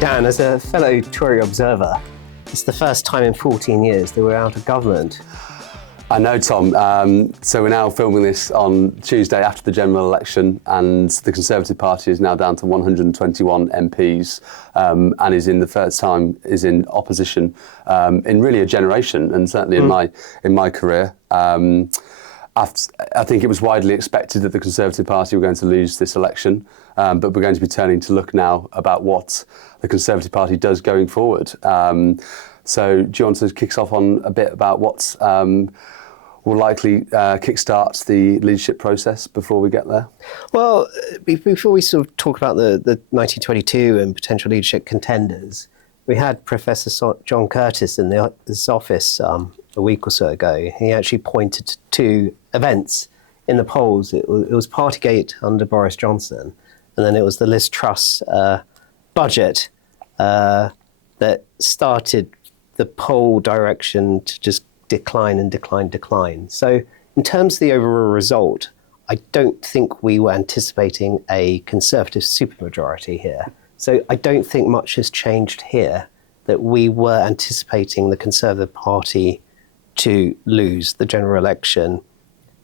Dan, as a fellow Tory observer, it's the first time in 14 years that we're out of government. I know, Tom. So we're now filming this on Tuesday after the general election, and the Conservative Party is now down to 121 MPs, and is in the first time is in opposition in really a generation, and certainly in my career. I think it was widely expected that the Conservative Party were going to lose this election, but we're going to be turning to look now about what the Conservative Party does going forward. So do you want to kick us off on a bit about what will likely kickstart the leadership process before we get there? Well, before we sort of talk about the 1922 and potential leadership contenders, we had Professor John Curtis in his office a week or so ago. He actually pointed to two events in the polls. It was Partygate under Boris Johnson, and then it was the Liz Truss budget that started the poll direction to just decline and decline. So in terms of the overall result, I don't think we were anticipating a Conservative supermajority here. So I don't think much has changed here, that we were anticipating the Conservative Party to lose the general election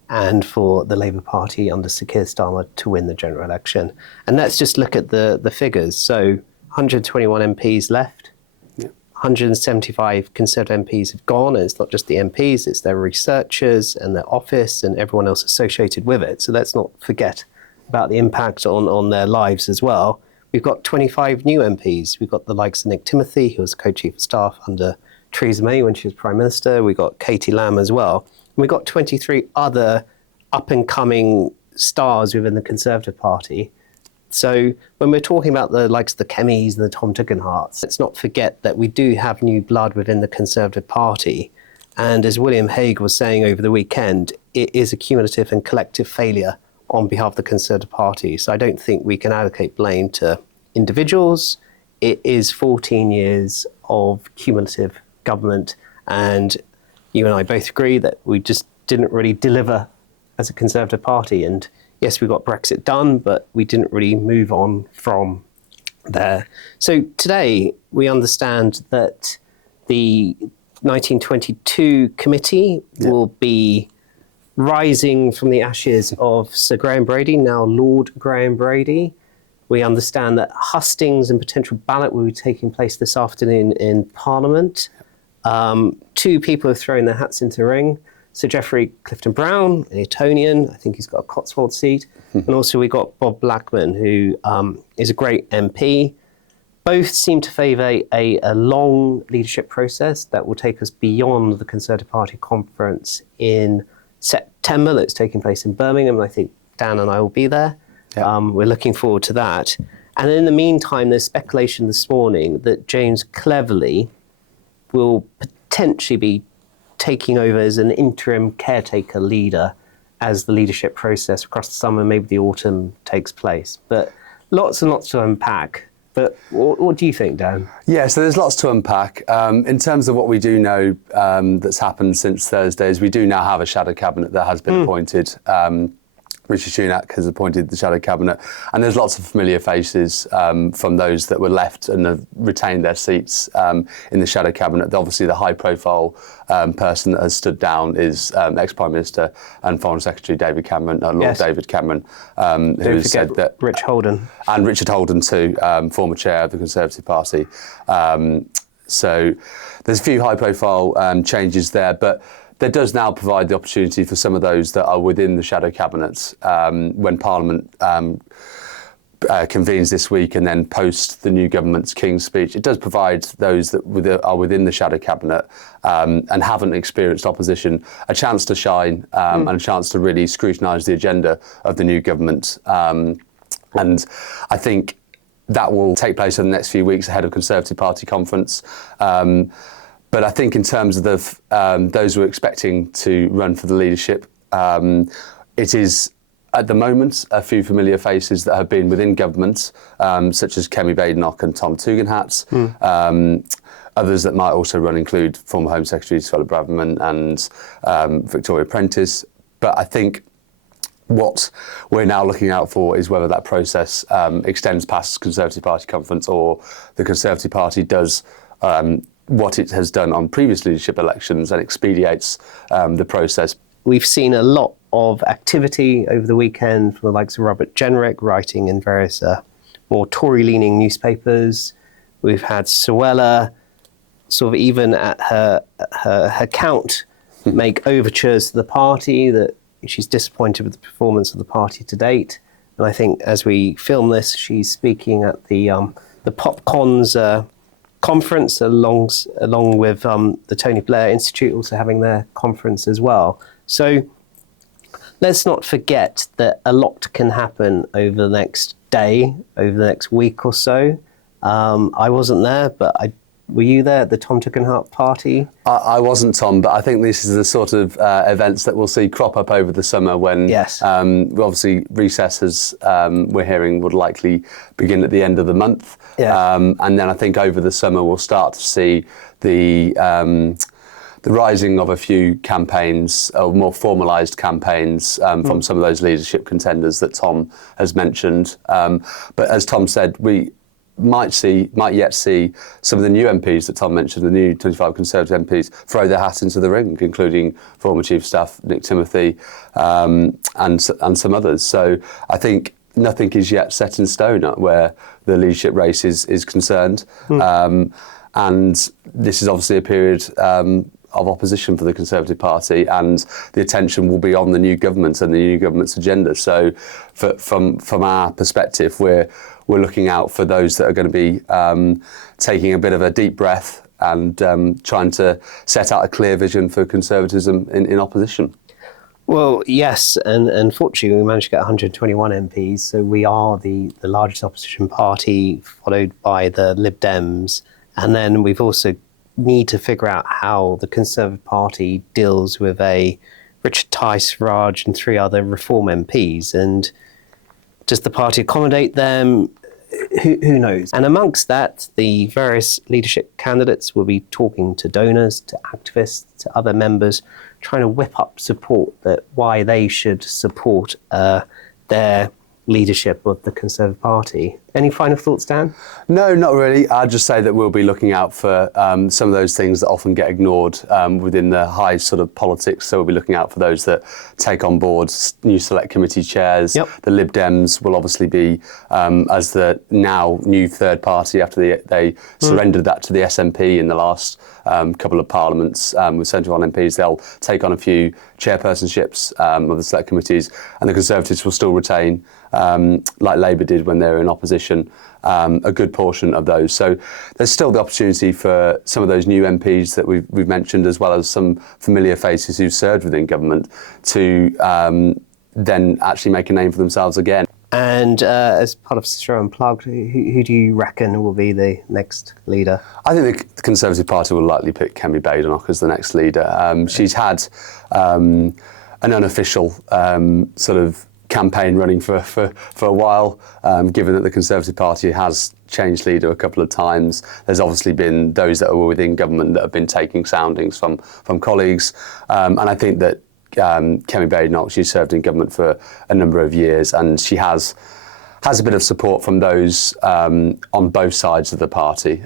and for the Labour Party under Sir Keir Starmer to win the general election. And let's just look at the figures. So 121 MPs left. 175 Conservative MPs have gone, and it's not just the MPs, it's their researchers and their office and everyone else associated with it. So let's not forget about the impact on their lives as well. We've got 25 new MPs. We've got the likes of Nick Timothy, who was co-chief of staff under Theresa May when she was Prime Minister. We've got Katie Lamb as well. And we've got 23 other up-and-coming stars within the Conservative Party. So when we're talking about the likes of the Kemmies and the Tom Tugendhats, let's not forget that we do have new blood within the Conservative Party. And as William Hague was saying over the weekend, it is a cumulative and collective failure on behalf of the Conservative Party. So I don't think we can allocate blame to individuals. It is 14 years of cumulative government, and you and I both agree that we just didn't really deliver as a Conservative Party. And yes, we got Brexit done, but we didn't really move on from there. So today we understand that the 1922 committee will be rising from the ashes of Sir Graham Brady, now Lord Graham Brady. We understand that hustings and potential ballot will be taking place this afternoon in Parliament. Two people have thrown their hats into the ring. Sir Geoffrey Clifton-Brown, an Etonian, I think he's got a Cotswold seat. And also we got Bob Blackman, who is a great MP. Both seem to favour a long leadership process that will take us beyond the Conservative Party conference in September that's taking place in Birmingham. I think Dan and I will be there. Yeah. We're looking forward to that. And in the meantime, there's speculation this morning that James Cleverly will potentially be taking over as an interim caretaker leader as the leadership process across the summer, maybe the autumn, takes place. But lots and lots to unpack. But what do you think, Dan? Yeah, so there's lots to unpack. In terms of what we do know that's happened since Thursday, is we do now have a shadow cabinet that has been appointed. Rishi Sunak has appointed the shadow cabinet, and there's lots of familiar faces from those that were left and have retained their seats in the shadow cabinet. Obviously, the high-profile person that has stood down is ex-Prime Minister and Foreign Secretary David Cameron, Lord David Cameron, who has said that Rich Holden and Richard Holden too, former chair of the Conservative Party. So there's a few high-profile changes there, but there does now provide the opportunity for some of those that are within the shadow cabinets when Parliament convenes this week and then post the new government's King's Speech. It does provide those that are within the shadow cabinet and haven't experienced opposition a chance to shine and a chance to really scrutinise the agenda of the new government. And I think that will take place in the next few weeks ahead of Conservative Party conference. But I think in terms of those who are expecting to run for the leadership, it is at the moment a few familiar faces that have been within government, such as Kemi Badenoch and Tom Tugendhat. Others that might also run include former Home Secretary Suella Braverman and Victoria Prentice. But I think what we're now looking out for is whether that process extends past Conservative Party conference, or the Conservative Party does what it has done on previous leadership elections and expedites the process. We've seen a lot of activity over the weekend from the likes of Robert Jenrick writing in various more Tory-leaning newspapers. We've had Suella sort of even at her count make overtures to the party that she's disappointed with the performance of the party to date. And I think as we film this, she's speaking at the PopCons conference along with the Tony Blair Institute also having their conference as well. So let's not forget that a lot can happen over the next day, over the next week or so. I wasn't there, but were you there at the Tom Tugendhat party? I wasn't, Tom, but I think this is the sort of events that we'll see crop up over the summer when obviously recesses, we're hearing, would likely begin at the end of the month. Yeah. And then I think over the summer we'll start to see the rising of a few campaigns, more formalised campaigns from some of those leadership contenders that Tom has mentioned. But as Tom said, we might yet see some of the new MPs that Tom mentioned, the new 25 Conservative MPs, throw their hat into the ring, including former Chief of Staff Nick Timothy and some others. So I think nothing is yet set in stone where the leadership race is concerned. And this is obviously a period of opposition for the Conservative Party, and the attention will be on the new government and the new government's agenda. So from our perspective, we're looking out for those that are going to be taking a bit of a deep breath and trying to set out a clear vision for Conservatism in opposition. Well, yes, and unfortunately we managed to get 121 MPs, so we are the largest opposition party, followed by the Lib Dems, and then we've also need to figure out how the Conservative Party deals with a Richard Tice, Raj and 3 other Reform MPs, and does the party accommodate them? Who knows? And amongst that, the various leadership candidates will be talking to donors, to activists, to other members, trying to whip up support that why they should support their leadership of the Conservative Party. Any final thoughts, Dan? No, not really. I'd just say that we'll be looking out for some of those things that often get ignored within the high sort of politics. So we'll be looking out for those that take on board new select committee chairs. Yep. The Lib Dems will obviously be, as the now new third party after they surrendered that to the SNP in the last couple of parliaments with 71 MPs. They'll take on a few chairpersonships of the select committees, and the Conservatives will still retain, like Labour did when they were in opposition, a good portion of those. So there's still the opportunity for some of those new MPs that we've mentioned, as well as some familiar faces who've served within government, to then actually make a name for themselves again. And as part of Cicero Unplugged, who do you reckon will be the next leader? I think the Conservative Party will likely pick Kemi Badenoch as the next leader. She's had an unofficial sort of campaign running for a while, given that the Conservative Party has changed leader a couple of times. There's obviously been those that were within government that have been taking soundings from colleagues, and I think that Kemi Badenoch, she's served in government for a number of years, and she has a bit of support from those on both sides of the party,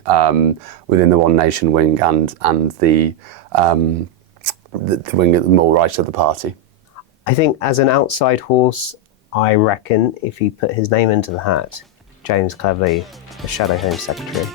within the One Nation wing and the wing at the more right of the party. I think as an outside horse, I reckon if he put his name into the hat, James Cleverly, the Shadow Home Secretary.